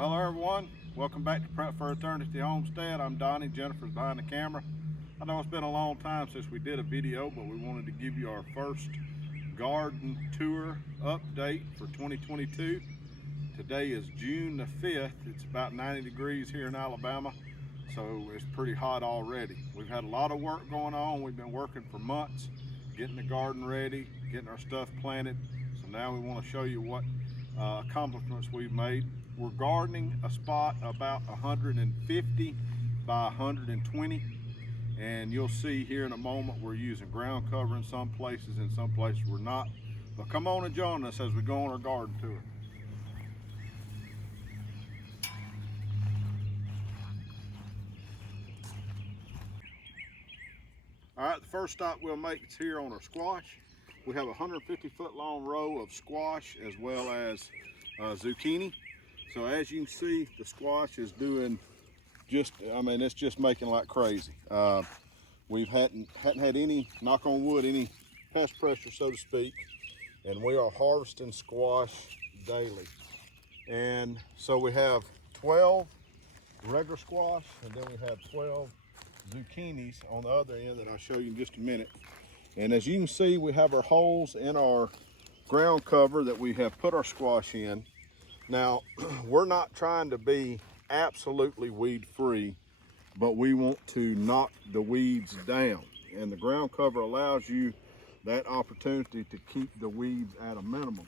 Well, everyone, welcome back to Prep for Eternity Homestead. I'm Donnie. Jennifer's behind the camera. I know it's been a long time since we did a video, but we wanted to give you our first garden tour update for 2022. Today is June the 5th. It's about 90 degrees here in Alabama, so it's pretty hot already. We've had a lot of work going on. We've been working for months, getting the garden ready, getting our stuff planted. So now we want to show you what accomplishments we've made. We're gardening a spot about 150 by 120, and you'll see here in a moment we're using ground cover in some places, and some places we're not. But come on and join us as we go on our garden tour. All right, the first stop we'll make is here on our squash. We have a 150-foot long row of squash as well as zucchini. So as you can see, the squash is doing it's just making like crazy. We hadn't had any, knock on wood, any pest pressure, so to speak, and we are harvesting squash daily. And so we have 12 regular squash, and then we have 12 zucchinis on the other end that I'll show you in just a minute. And as you can see, we have our holes in our ground cover that we have put our squash in. Now, we're not trying to be absolutely weed free, but we want to knock the weeds down. And the ground cover allows you that opportunity to keep the weeds at a minimum.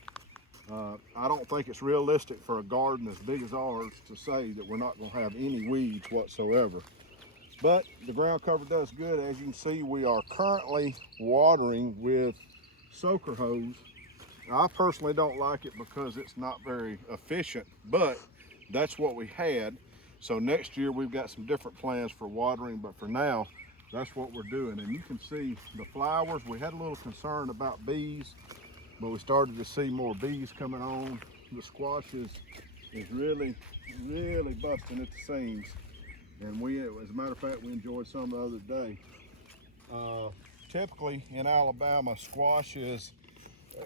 I don't think it's realistic for a garden as big as ours to say that we're not going to have any weeds whatsoever. But the ground cover does good. As you can see, we are currently watering with soaker hose. I personally don't like it because it's not very efficient, but that's what we had. So next year we've got some different plans for watering, but for now, that's what we're doing. And you can see the flowers. We had a little concern about bees, but we started to see more bees coming on. The squash is really busting at the seams. And we, as a matter of fact, we enjoyed some the other day. Typically in Alabama, squash is,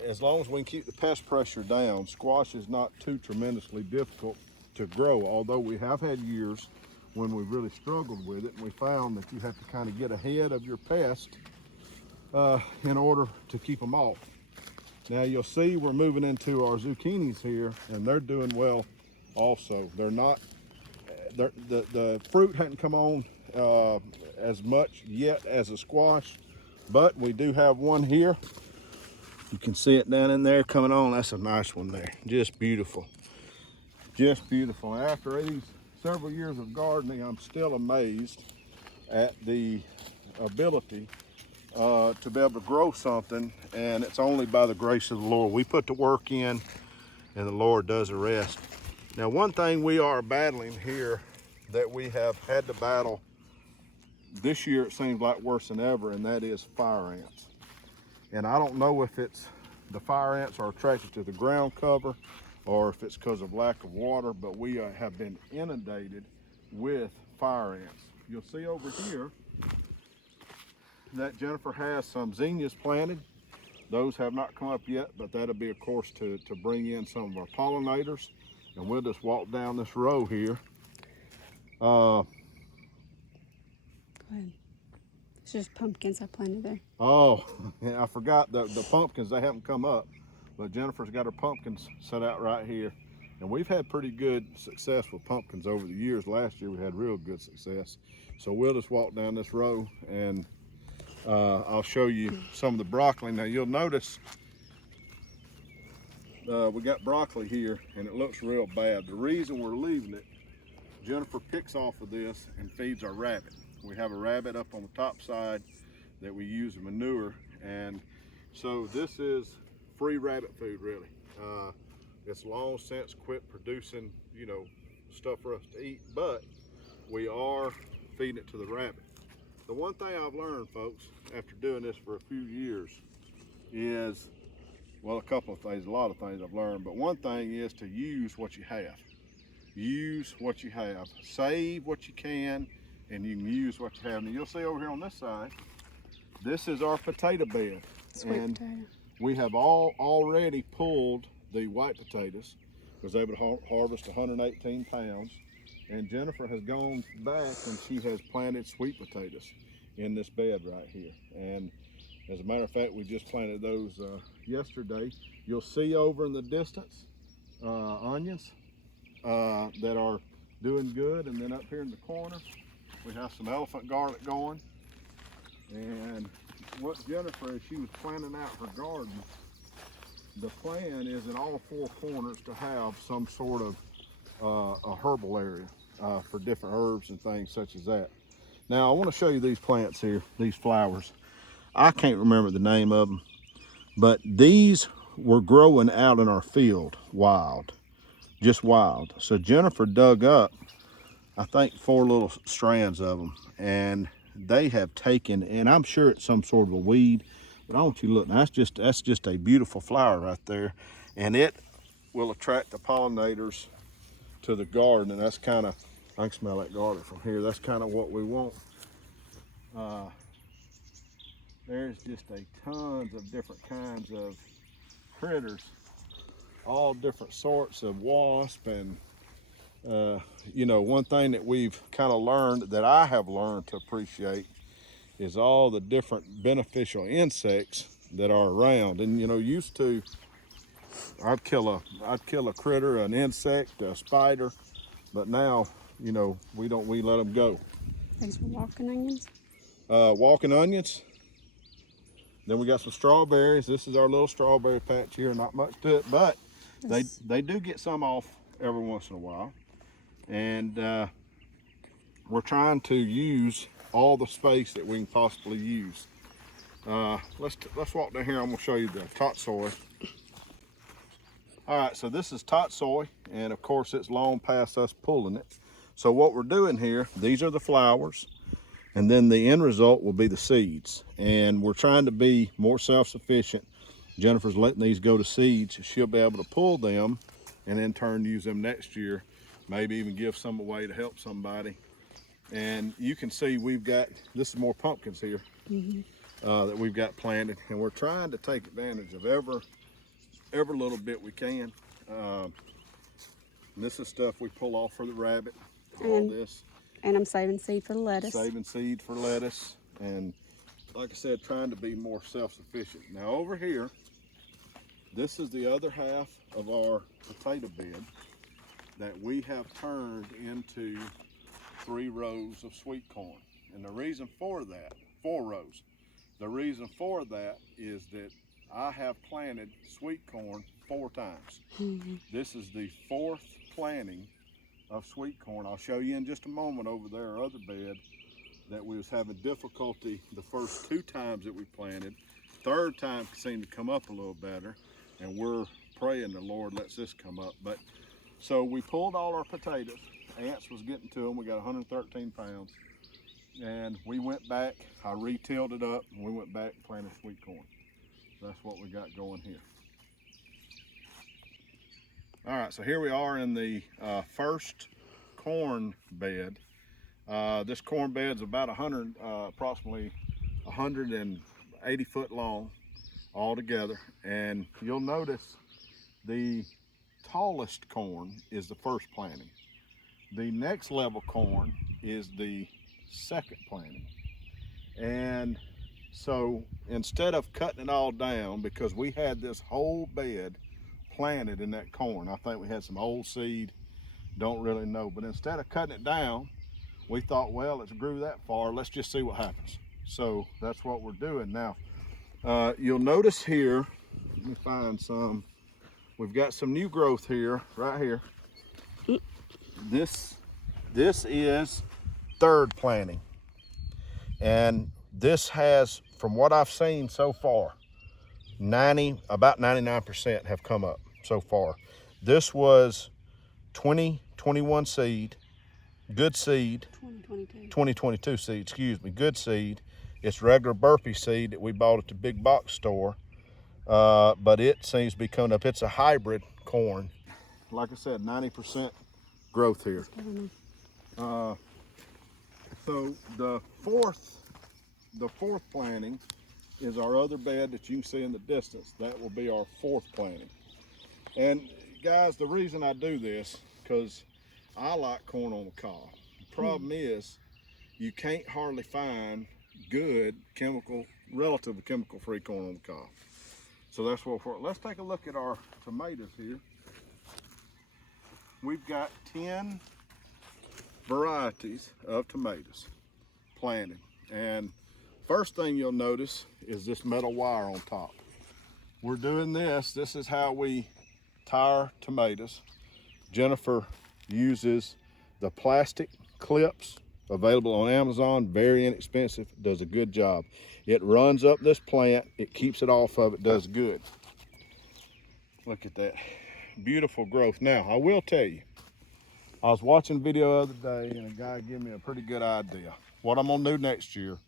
as long as we can keep the pest pressure down, squash is not too tremendously difficult to grow, although we have had years when we really struggled with it, and we found that you have to kind of get ahead of your pest in order to keep them off. Now you'll see we're moving into our zucchinis here, and they're doing well also. They're not, the fruit hadn't come on as much yet as the squash, but we do have one here. You can see it down in there coming on. That's a nice one there. Just beautiful. Just beautiful. And after these several years of gardening, I'm still amazed at the ability to be able to grow something, and it's only by the grace of the Lord. We put the work in, and the Lord does the rest. Now, one thing we are battling here that we have had to battle this year, it seems like worse than ever, and that is fire ants. And I don't know if it's the fire ants are attracted to the ground cover or if it's because of lack of water, but we have been inundated with fire ants. You'll see over here that Jennifer has some zinnias planted. Those have not come up yet, but that'll be, of course, to bring in some of our pollinators. And we'll just walk down this row here. Go ahead. It's just pumpkins I planted there. Oh, yeah, I forgot the pumpkins, they haven't come up, but Jennifer's got her pumpkins set out right here. And we've had pretty good success with pumpkins over the years. Last year we had real good success. So we'll just walk down this row, and I'll show you some of the broccoli. Now you'll notice we got broccoli here, and it looks real bad. The reason we're leaving it, Jennifer picks off of this and feeds our rabbit. We have a rabbit up on the top side that we use as manure, and so this is free rabbit food, really. It's long since quit producing, stuff for us to eat, but we are feeding it to the rabbit. The one thing I've learned, folks, after doing this for a few years is, well, a couple of things, a lot of things I've learned, but one thing is to use what you have. Use what you have. Save what you can, and you can use what you have. And you'll see over here on this side, this is our potato bed. Sweet and potato. we have already pulled the white potatoes. was able to harvest 118 pounds. And Jennifer has gone back and she has planted sweet potatoes in this bed right here. And as a matter of fact, we just planted those yesterday. You'll see over in the distance onions that are doing good. And then up here in the corner, we have some elephant garlic going. And what Jennifer, as she was planning out her garden, the plan is in all four corners to have some sort of a herbal area for different herbs and things such as that. Now I want to show you these plants here, these flowers. I can't remember the name of them, but these were growing out in our field wild, just wild. So Jennifer dug up, I think, 4 little strands of them, and they have taken, and I'm sure it's some sort of a weed, but I want you to look. Now, that's just a beautiful flower right there, and it will attract the pollinators to the garden, and that's kind of, I can smell that garlic from here. That's kind of what we want. There's just a tons of different kinds of critters, all different sorts of wasp, and you know, one thing that we've kind of learned, that I have learned to appreciate, is all the different beneficial insects that are around. And you know, used to, I'd kill a critter, an insect, a spider, but now, you know, we let them go. Thanks for walking onions. Walking onions. Then we got some strawberries. This is our little strawberry patch here. Not much to it, but they do get some off every once in a while. And we're trying to use all the space that we can possibly use. Let's walk down here. I'm gonna show you the tot soy. All right, so this is tot soy, and of course it's long past us pulling it. So what we're doing here, these are the flowers, and then the end result will be the seeds. And we're trying to be more self-sufficient. Jennifer's letting these go to seeds. She'll be able to pull them and in turn use them next year, maybe even give some away to help somebody. And you can see we've got, this is more pumpkins here that we've got planted, and we're trying to take advantage of every little bit we can. And this is stuff we pull off for the rabbit, all this. And I'm saving seed for the lettuce. Saving seed for lettuce, and like I said, trying to be more self-sufficient. Now over here, this is the other half of our potato bed that we have turned into 3 rows of sweet corn. And the reason for that, 4 rows, the reason for that is that I have planted sweet corn 4 times. This is the 4th planting of sweet corn. I'll show you in just a moment over there our other bed that we was having difficulty the first 2 times that we planted. 3rd time seemed to come up a little better, and we're praying the Lord lets this come up. But so we pulled all our potatoes. Ants was getting to them. We got 113 pounds, and we went back. I re-tilled it up, and we went back and planted sweet corn. That's what we got going here. All right, so here we are in the first corn bed. This corn bed's about approximately 180 foot long altogether, and you'll notice the tallest corn is the first planting. The next level corn is the second planting. And so instead of cutting it all down, because we had this whole bed planted in that corn, I think we had some old seed, don't really know, but instead of cutting it down, we thought, well, it's grew that far, let's just see what happens. So that's what we're doing now. You'll notice here, let me find some, we've got some new growth here, right here. This is 3rd planting, and this has, from what I've seen so far, about 99% have come up so far. This was 2021 seed, good seed. 2022 seed, excuse me, good seed. It's regular burpee seed that we bought at the big box store, but it seems to be coming up. It's a hybrid corn. Like I said, 90% growth here. So the fourth planting is our other bed that you can see in the distance. That will be our 4th planting. And guys, the reason I do this, because I like corn on the cob. The problem is you can't hardly find good relatively chemical-free corn on the cob. So that's what we're, let's take a look at our tomatoes here. We've got 10 varieties of tomatoes planted. And first thing you'll notice is this metal wire on top. We're doing this is how we tie our tomatoes. Jennifer uses the plastic clips available on Amazon, very inexpensive, does a good job. It runs up this plant, it keeps it off of it, does good. Look at that, beautiful growth. Now, I will tell you, I was watching a video the other day and a guy gave me a pretty good idea. What I'm gonna do next year,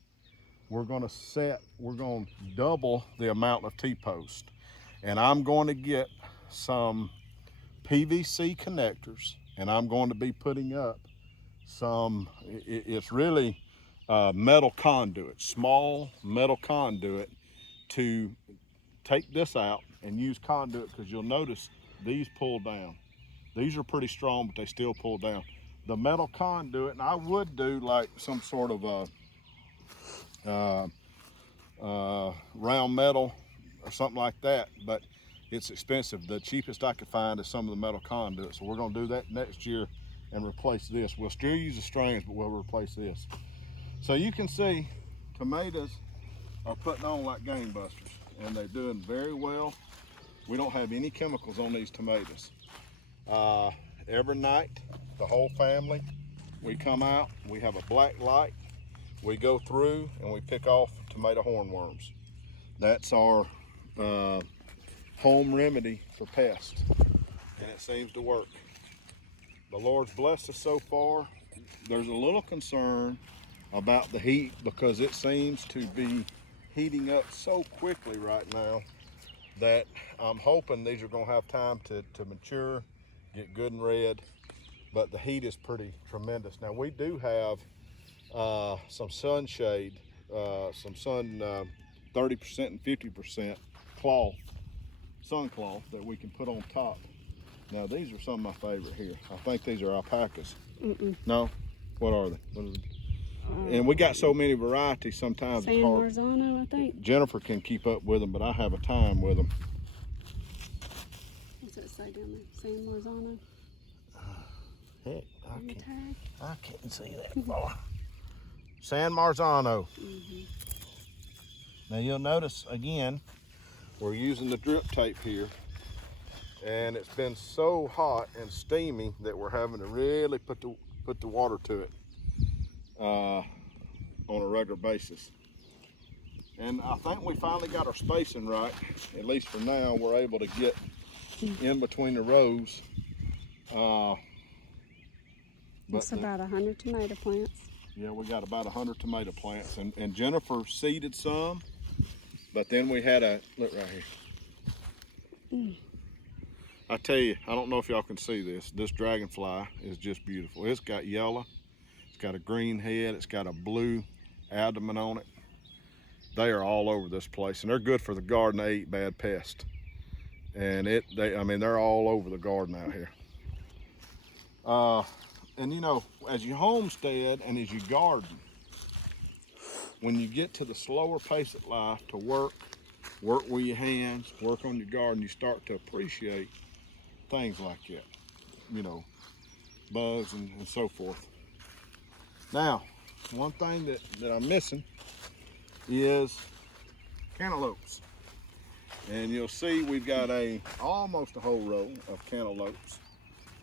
we're gonna double the amount of T-post. And I'm going to get some PVC connectors and I'm going to be putting up some, it's really metal conduit, small metal conduit to take this out and use conduit, because you'll notice these pull down. These are pretty strong, but they still pull down. The metal conduit, and I would do like some sort of a round metal or something like that, but it's expensive. The cheapest I could find is some of the metal conduit. So we're gonna do that next year and replace this. We'll still use the strands, but we'll replace this. So you can see tomatoes are putting on like gangbusters and they're doing very well. We don't have any chemicals on these tomatoes. Every night, the whole family, we come out, we have a black light, we go through and we pick off tomato hornworms. That's our home remedy for pests, and it seems to work. The Lord's blessed us so far. There's a little concern about the heat because it seems to be heating up so quickly right now that I'm hoping these are gonna have time to mature, get good and red, but the heat is pretty tremendous. Now we do have some sunshade, some sun 30% and 50% cloth, sun cloth that we can put on top. Now these are some of my favorite here. I think these are alpacas. No? What are they? What is it? And we got so many varieties, sometimes San it's hard. Marzano, I think. Jennifer can keep up with them, but I have a time with them. What's it say down there? San Marzano? Heck, On the tag? I can't see that far. San Marzano. Now you'll notice again, we're using the drip tape here, and it's been so hot and steamy that we're having to really put the water to it on a regular basis. And I think we finally got our spacing right. At least for now, we're able to get in between the rows. It's about 100 tomato plants. Yeah, we got about 100 tomato plants, and Jennifer seeded some, but then we had look right here. I tell you, I don't know if y'all can see this dragonfly is just beautiful. It's got yellow, it's got a green head, it's got a blue abdomen on it. They are all over this place, and they're good for the garden. They eat bad pests, and I mean, they're all over the garden out here. And you know, as you homestead and as you garden, when you get to the slower pace of life, to work with your hands, work on your garden, you start to appreciate things like that, you know, bugs and so forth. Now, one thing that I'm missing is cantaloupes. And you'll see we've got almost a whole row of cantaloupes.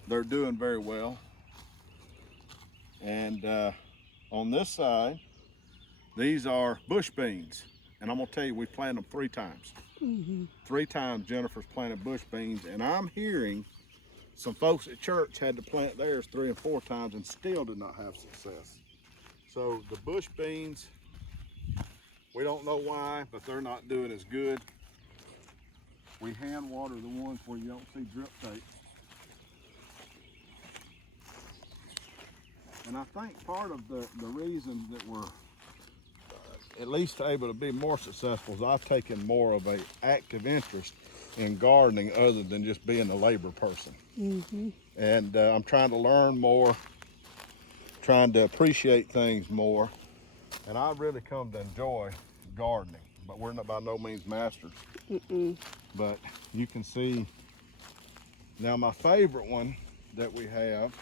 They're doing very well. And on this side, these are bush beans. And I'm gonna tell you, we planted them 3 times. 3 times Jennifer's planted bush beans, and I'm hearing some folks at church had to plant theirs 3 and 4 times and still did not have success. So the bush beans, we don't know why, but they're not doing as good. We hand water the ones where you don't see drip tape. And I think part of the reason that we're at least able to be more successful is I've taken more of a active interest in gardening other than just being a labor person. And I'm trying to learn more, trying to appreciate things more, and I really come to enjoy gardening. But we're not by no means masters. But you can see now my favorite one that we have,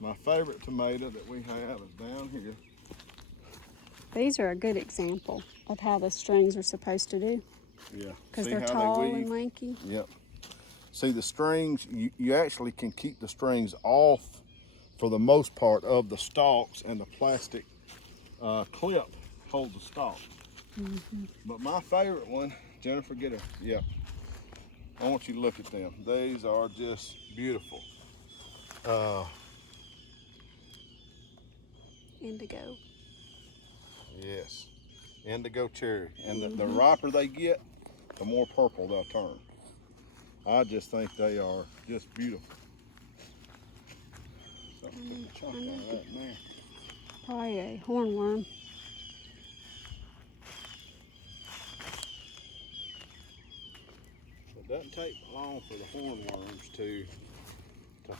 my favorite tomato that we have is down here. These are a good example of how the strings are supposed to do. Yeah. Because See they're how tall they weave? and lanky. Yep. See the strings, you actually can keep the strings off for the most part of the stalks, and the plastic clip holds the stalk. But my favorite one, Jennifer, get her. Yep. I want you to look at them. These are just beautiful. Indigo. Yes, indigo cherry. And the riper they get, the more purple they'll turn. I just think they are just beautiful. So put the chunk on that in there. Probably a hornworm. It doesn't take long for the hornworms to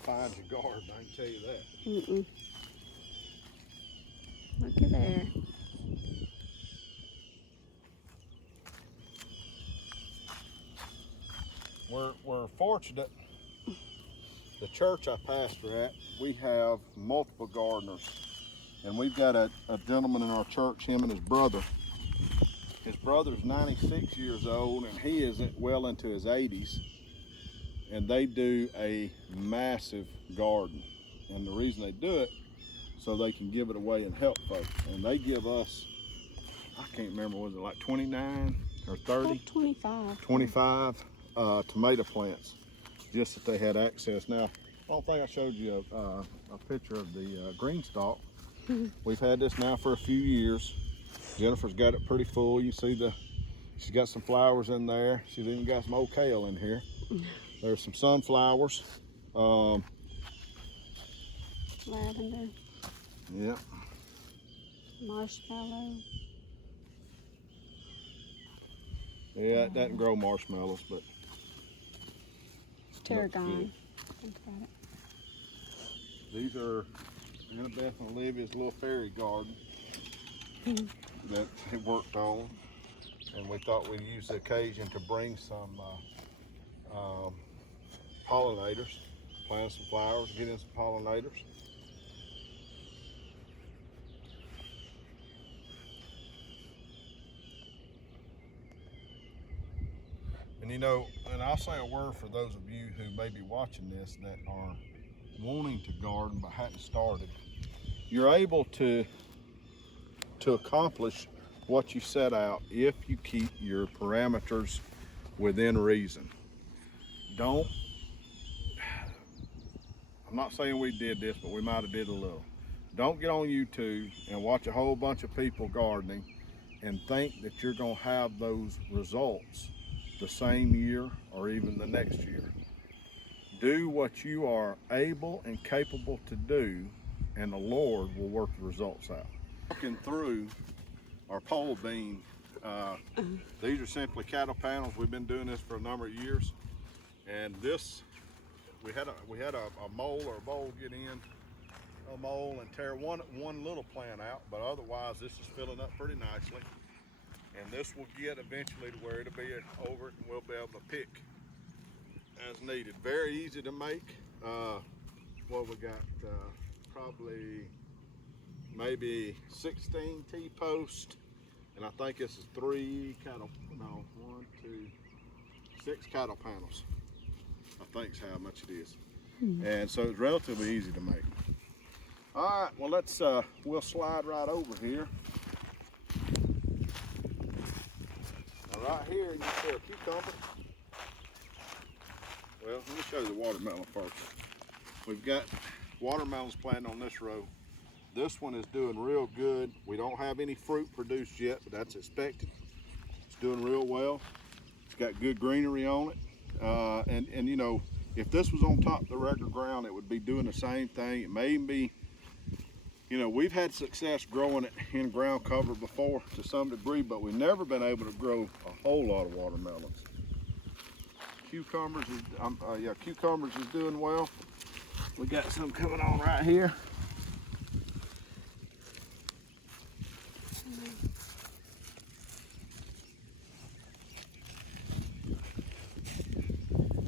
find your garden, I can tell you that. Look at there. We're fortunate. The church I pastor at, we have multiple gardeners. And we've got a gentleman in our church, him and his brother. His brother's 96 years old, and he is well into his 80s. And they do a massive garden. And the reason they do it, so they can give it away and help folks. And they give us, I can't remember, was it like 29 or 30? Like 25. 25 tomato plants, just that they had access. Now, I don't think I showed you a picture of the green stalk. We've had this now for a few years. Jennifer's got it pretty full. You see she's got some flowers in there. She's even got some old kale in here. There's some sunflowers. Lavender. Yeah. Marshmallow. Yeah, it doesn't grow marshmallows, but Tarragon. Think about it. these are Annabeth and Olivia's little fairy garden that they worked on, and we thought we'd use the occasion to bring some pollinators, plant some flowers, get in some pollinators. And you know, and I'll say a word for those of you who may be watching this that are wanting to garden but hadn't started. You're able to accomplish what you set out if you keep your parameters within reason. I'm not saying we did this, but we might have did a little. Don't get on YouTube and watch a whole bunch of people gardening and think that you're gonna have those results the same year or even the next year. Do what you are able and capable to do, and the Lord will work the results out. Looking through our pole bean, these are simply cattle panels. We've been doing this for a number of years, and this we had a mole or a vole get in, a mole, and tear one little plant out, but otherwise this is filling up pretty nicely. And this will get eventually to where it'll be over it, and we'll be able to pick as needed. Very easy to make. What we got, probably maybe 16 T-posts, and I think this is 6 cattle panels. I think is how much it is. And so it's relatively easy to make. All right, well we'll slide right over here. Right here, you see a cucumber. Well, let me show you the watermelon first. We've got watermelons planted on this row. This one is doing real good. We don't have any fruit produced yet, but that's expected. It's doing real well. It's got good greenery on it. And you know, if this was on top of the regular ground, it would be doing the same thing. It may even be You know, we've had success growing it in ground cover before to some degree, but we've never been able to grow a whole lot of watermelons. Cucumbers is doing well. We got some coming on right here.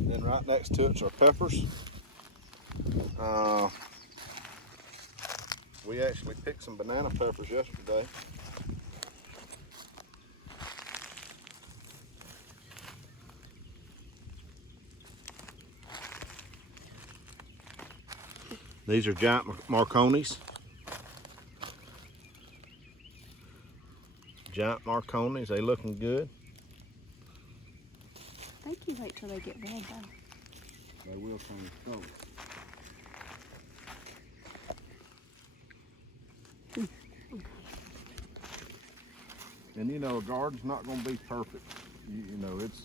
Then right next to it's our peppers. We actually picked some banana peppers yesterday. These are giant Marconis. Giant Marconis, they looking good. I think you wait till they get red though. They will turn color. And you know, a garden's not going to be perfect. You know, it's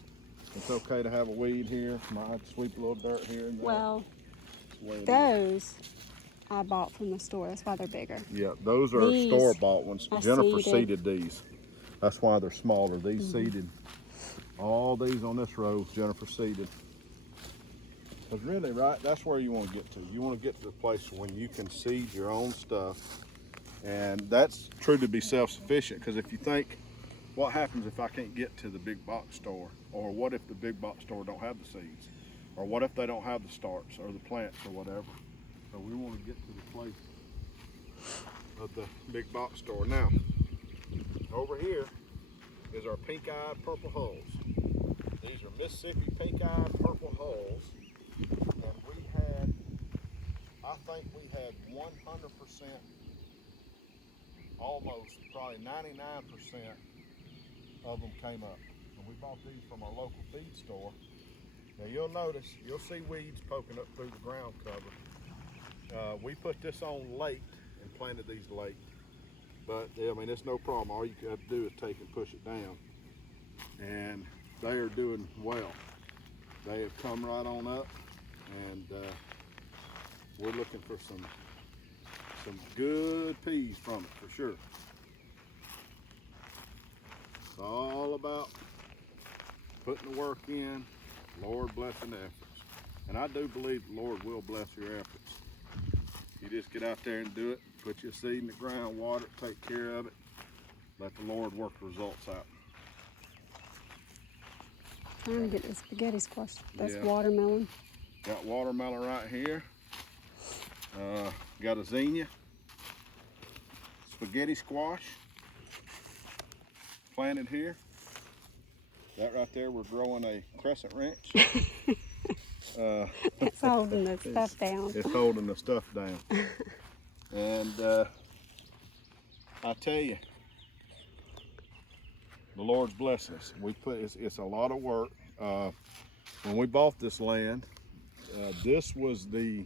okay to have a weed here. Might sweep a little dirt here and there. Well, those I bought from the store. That's why they're bigger. Yeah, those are These store-bought ones. Jennifer seeded. seeded these. That's why they're smaller. These seeded. All these on this row, Jennifer seeded. Because really, right, that's where you want to get to. You want to get to the place when you can seed your own stuff. And that's true to be self-sufficient. Because if you think, what happens if I can't get to the big box store? Or what if the big box store don't have the seeds? Or what if they don't have the starts or the plants or whatever? So we want to get to the place of the big box store. Now, over here is our pink-eyed purple hulls. These are Mississippi pink-eyed purple hulls. And we had, I think we had 100%, almost probably 99% of them came up. And we bought these from our local feed store. Now you'll notice, you'll see weeds poking up through the ground cover. We put this on late and planted these late. But I mean, it's no problem. All you have to do is take and push it down. And they are doing well. They have come right on up, and we're looking for some good peas from it for sure. It's all about putting the work in, Lord blessing the efforts. And I do believe the Lord will bless your efforts. You just get out there and do it, put your seed in the ground, water it, take care of it, let the Lord work the results out. Trying to get the spaghetti squash. That's Yeah. watermelon. Got watermelon right here. Got a zinnia. Spaghetti squash. Planted here. That right there, we're growing a crescent wrench. It's holding the stuff down. It's holding the stuff down. And I tell you, the Lord's blessing us. It's a lot of work. When we bought this land, this was the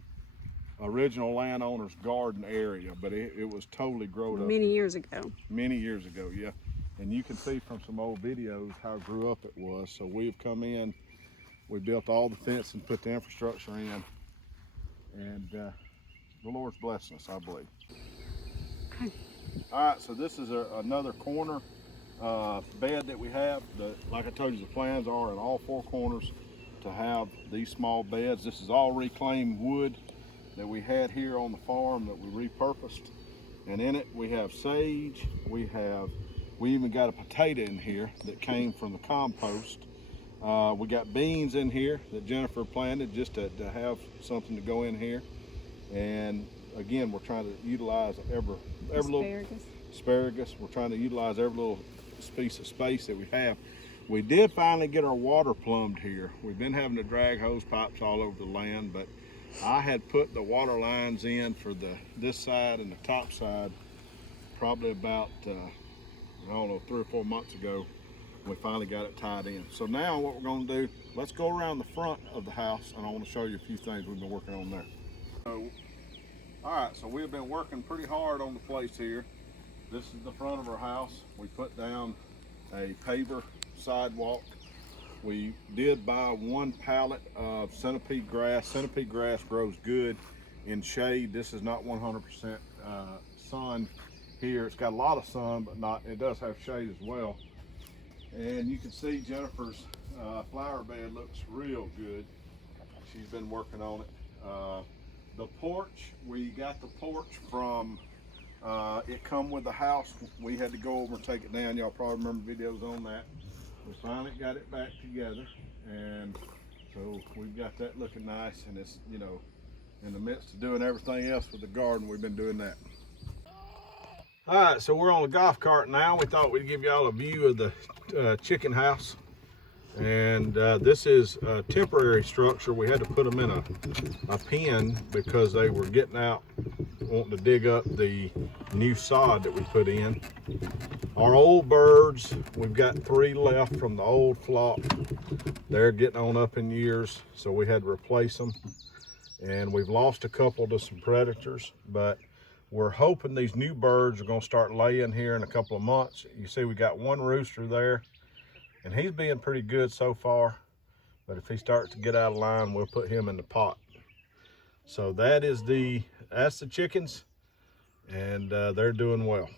original landowner's garden area, but it was totally grown up. Many years ago. Many years ago, yeah. And you can see from some old videos how grew up it was. So we've come in, we built all the fence and put the infrastructure in, and the Lord's blessing us, I believe. Okay. All right, so this is another corner bed that we have. Like I told you, the plans are in all four corners to have these small beds. This is all reclaimed wood that we had here on the farm that we repurposed. And in it we have sage, we even got a potato in here that came from the compost. We got beans in here that Jennifer planted just to have something to go in here. And again, we're trying to utilize every little asparagus. We're trying to utilize every little piece of space that we have. We did finally get our water plumbed here. We've been having to drag hose pipes all over the land, but I had put the water lines in for this side and the top side probably about I don't know, 3 or 4 months ago. We finally got it tied in. So now what we're going to do, let's go around the front of the house, and I want to show you a few things we've been working on there. So, all right, so we've been working pretty hard on the place here. This is the front of our house. We put down a paver sidewalk. We did buy 1 pallet of centipede grass. Centipede grass grows good in shade. This is not 100% sun here. It's got a lot of sun, but not, it does have shade as well. And you can see Jennifer's flower bed looks real good. She's been working on it. The porch, we got the porch from, it come with the house. We had to go over and take it down. Y'all probably remember videos on that. We finally got it back together, and so we've got that looking nice, and it's, you know, in the midst of doing everything else with the garden, we've been doing that. All right, so we're on the golf cart now. We thought we'd give y'all a view of the chicken house. And this is a temporary structure. We had to put them in a pen because they were getting out, wanting to dig up the new sod that we put in. Our old birds, we've got 3 left from the old flock. They're getting on up in years, so we had to replace them. And we've lost a couple to some predators, but we're hoping these new birds are gonna start laying here in a couple of months. You see we got 1 rooster there, and he's being pretty good so far, but if he starts to get out of line, we'll put him in the pot. So that's the chickens, and they're doing well.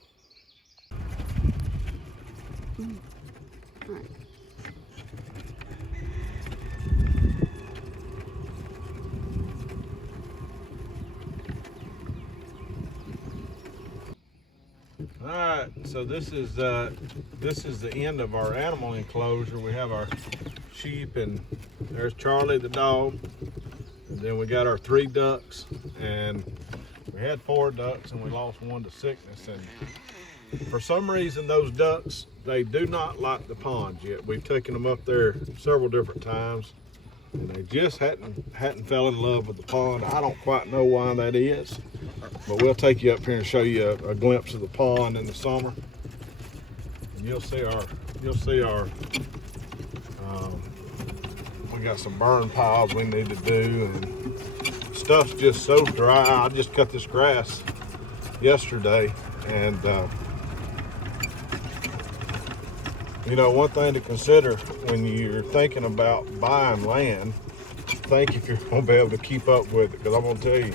All right, so this is the end of our animal enclosure. We have our sheep, and there's Charlie the dog, and then we got our 3 ducks, and we had 4 ducks and we lost 1 to sickness. And for some reason those ducks, they do not like the ponds yet. We've taken them up there several different times, and they just hadn't fell in love with the pond. I don't quite know why that is, but we'll take you up here and show you a glimpse of the pond in the summer, and you'll see our we got some burn piles we need to do, and stuff's just so dry. I just cut this grass yesterday, and you know, one thing to consider when you're thinking about buying land, think if you're gonna be able to keep up with it, because I'm gonna tell you,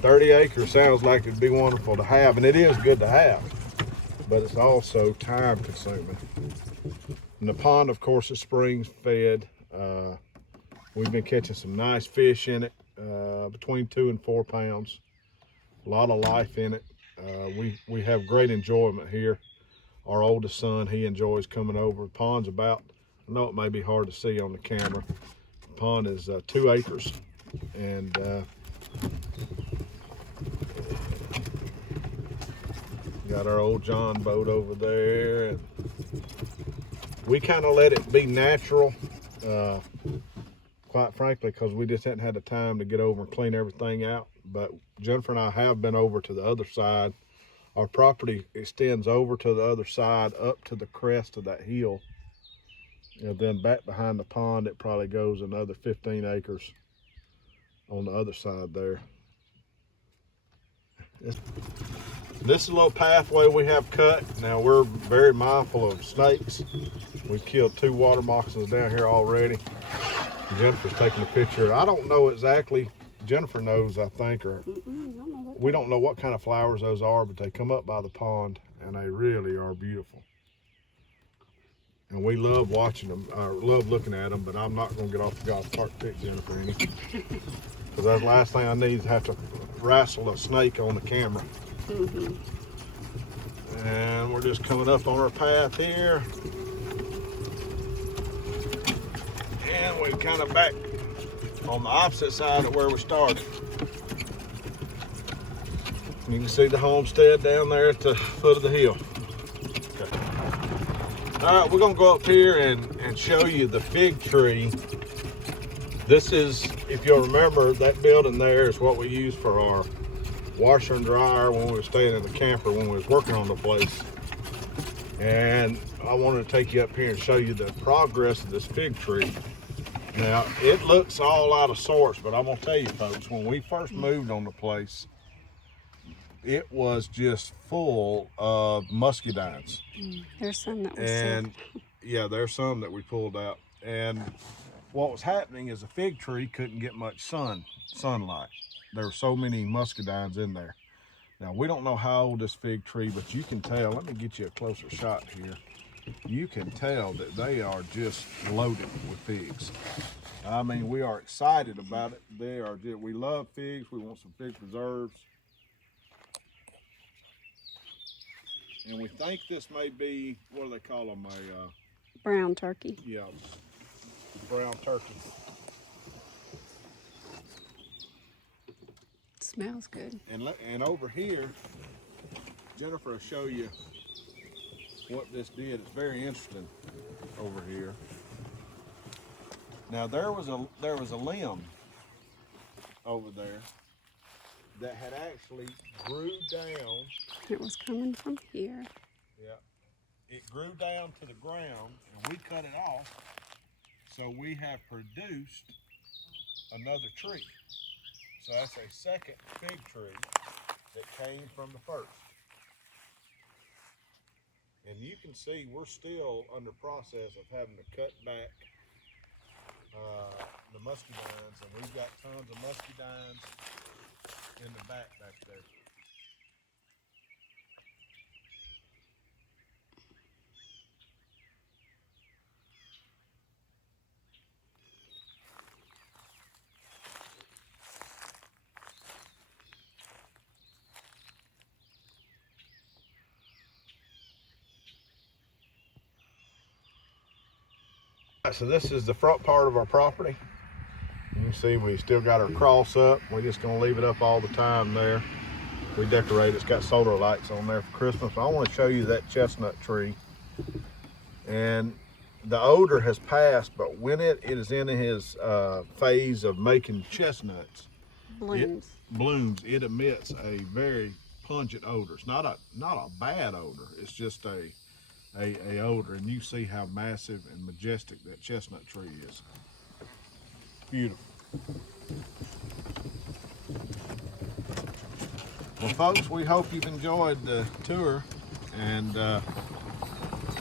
30 acres sounds like it'd be wonderful to have, and it is good to have, but it's also time consuming. And the pond, of course, is spring fed. We've been catching some nice fish in it, between 2 and 4 pounds. A lot of life in it. We have great enjoyment here. Our oldest son, he enjoys coming over. The pond's about, I know it may be hard to see on the camera, the pond is 2 acres, and got our old John boat over there, and we kind of let it be natural, quite frankly, because we just hadn't had the time to get over and clean everything out. But Jennifer and I have been over to the other side. Our property extends over to the other side, up to the crest of that hill, and then back behind the pond it probably goes another 15 acres on the other side there. This is a little pathway we have cut. Now, we're very mindful of snakes. We've killed 2 water moccasins down here already. Jennifer's taking a picture. I don't know exactly, Jennifer knows, I think, or we don't know what kind of flowers those are, but they come up by the pond and they really are beautiful. And we love watching them, love looking at them, but I'm not gonna get off the golf cart to pick Jennifer any. Because that's the last thing I need is have to wrestle a snake on the camera. And we're just coming up on our path here. And we're kind of back on the opposite side of where we started. You can see the homestead down there at the foot of the hill. Okay. All right, we're gonna go up here and show you the fig tree. This is, if you'll remember, that building there is what we used for our washer and dryer when we were staying in the camper when we was working on the place. And I wanted to take you up here and show you the progress of this fig tree. Now, it looks all out of sorts, but I'm gonna tell you folks, when we first moved on the place, it was just full of muscadines. There's some that was and yeah, there's some that we pulled out. And what was happening is the fig tree couldn't get much sunlight. There were so many muscadines in there. Now, we don't know how old this fig tree, but you can tell. Let me get you a closer shot here. You can tell that they are just loaded with figs. I mean, we are excited about it. We love figs. We want some fig preserves. And we think this may be, what do they call them? Brown turkey. Yeah, brown turkey. It smells good. And over here, Jennifer will show you what this did. It's very interesting over here. Now there was a limb over there that had actually grew down. It was coming from here. Yeah. It grew down to the ground and we cut it off. So we have produced another tree. So that's a second fig tree that came from the first. And you can see we're still under process of having to cut back the muscadines, and we've got tons of muscadines in the back there. So this is the front part of our property. You can see we still got our cross up. We're just gonna leave it up all the time there. We decorate, it's got solar lights on there for Christmas. I wanna show you that chestnut tree. And the odor has passed, but when it is in his phase of making chestnuts, Blooms. it emits a very pungent odor. It's not a bad odor, it's just a odor, and you see how massive and majestic that chestnut tree is. Beautiful. Well, folks, we hope you've enjoyed the tour, and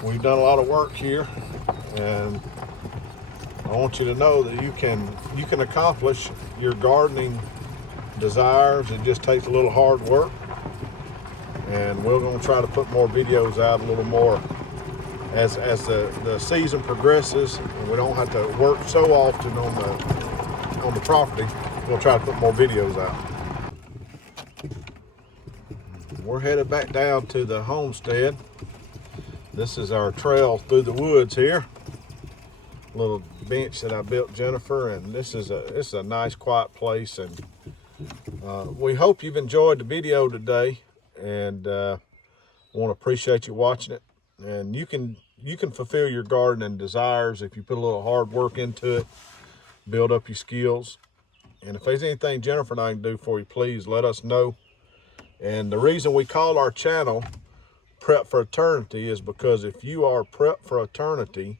we've done a lot of work here, and I want you to know that you can accomplish your gardening desires. It just takes a little hard work, and we're going to try to put more videos out a little more as the season progresses, and we don't have to work so often on the property. We'll try to put more videos out. We're headed back down to the homestead. This is our trail through the woods here. Little bench that I built Jennifer, and this is a nice quiet place, and we hope you've enjoyed the video today, and I want to appreciate you watching it. And you can fulfill your gardening desires if you put a little hard work into it, build up your skills. And if there's anything Jennifer and I can do for you, please let us know. And the reason we call our channel Prep for Eternity is because if you are prep for eternity,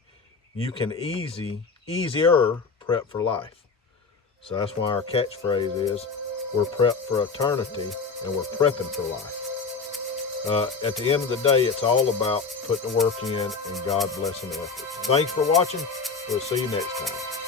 you can easier prep for life. So that's why our catchphrase is, we're prepped for eternity and we're prepping for life. At the end of the day, it's all about putting the work in and God blessing the efforts. Thanks for watching. We'll see you next time.